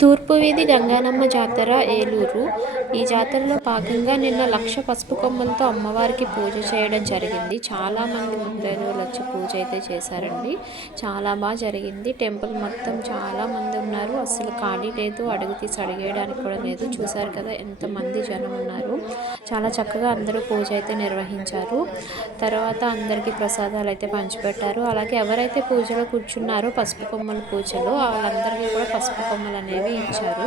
తూర్పు వీధి గంగానమ్మ జాతర ఏలూరు. ఈ జాతరలో భాగంగా నిన్న 1,00,000 పసుపు కొమ్ములతో అమ్మవారికి పూజ చేయడం జరిగింది. చాలామంది ముత్తైదువులు వచ్చి పూజ అయితే చేశారండి. చాలా బాగా జరిగింది. టెంపుల్ మొత్తం చాలామంది ఉన్నారు. అసలు ఖాళీ లేదు, అడుగు తీసి అడిగేయడానికి కూడా లేదు. చూశారు కదా ఎంతమంది జనం ఉన్నారు. చాలా చక్కగా అందరూ పూజ అయితే నిర్వహించారు. తర్వాత అందరికీ ప్రసాదాలు అయితే పంచిపెట్టారు. అలాగే ఎవరైతే పూజలో కూర్చున్నారో పసుపు కొమ్మల పూజలో వాళ్ళందరికీ కూడా పసుపు కొమ్మలు అనేవి ఇచ్చారు.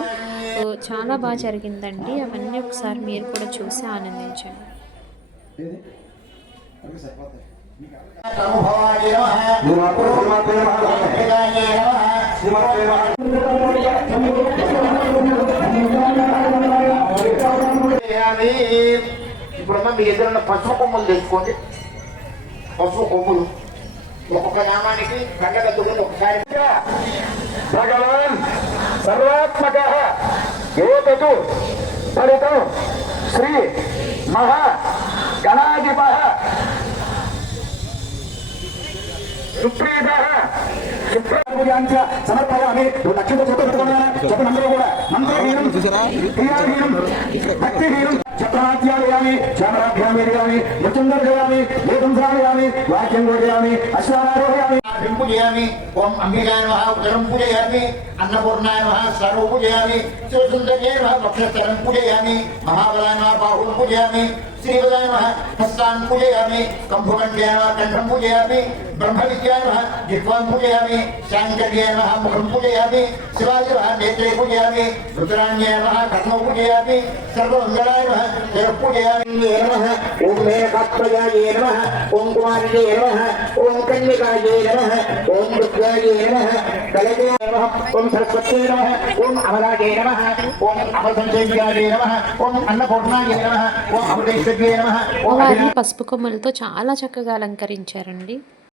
చాలా బాగా జరిగిందండి. అవన్నీ ఒకసారి మీరు కూడా చూసి ఆనందించండి. ఇప్పుడమ్మా మీ ఎదురున్న పసుపు కొమ్ములు తెచ్చుకోండి. పసుపు కొమ్ములు ఒక్కొక్క నామానికి కండగద్దుకుని ఒకసారి భగవాన్ సర్వాత్మక ఏతు ఫలితం శ్రీ మహా గణాధిప సుప్రీత సమర్పయామి. లక్ష్యంతో చెప్పందరూ కూడా మంత్రహీనం క్రియాహీనం భక్తిహీనం చక్రాధ్యాయామి చామరాభ్యామి మృత్యుందర్యామి వేదంసాయామి వాక్యం గోయామి అశ్వారోహయామి పూజయామి. ఓం అంబికాయ నమః ఉదరం పూజయామి. అన్నపూర్ణాయ నమః సర్వ పూజయామి. శివసుందర్యాయ నమః వక్షస్థలం పూజయామి. మహాబలాయ నమః బాహుం పూజయామి. శ్రీవదాయ నమః హస్తాన్ పూజయామి. కంభుకండ్యాయ నమః కంఠం పూజయామి. బ్రహ్మవిద్యాయ నమః జిహ్వాం పూజయామి. శాంకర్యాయ నమః ముఖం పూజయామి. శివాయ నమః నేత్రే పూజయామి. రుద్రాణ్యాయ నమః కర్ణం పూజయామి. సర్వమంగళాయ నమః శిర పూజయామి. నమః ఓం మేనకాత్మజాయ నమః. ఓం కుమార్యే నమః. ఓం కన్యకాయే నమః. ఓం రుద్రాయ నమః. కలజే నమః. ఓం సరస్వత్యే నమః. ఓం అమలాయ నమః. ఓం అమరసంజయాయ నమః. ఓం అన్నపూర్ణాయ నమః. ఓం అమృతేశ్వర్యే నమః. వారిని పసుపు కొమ్మలతో చాలా చక్కగా అలంకరించారండి.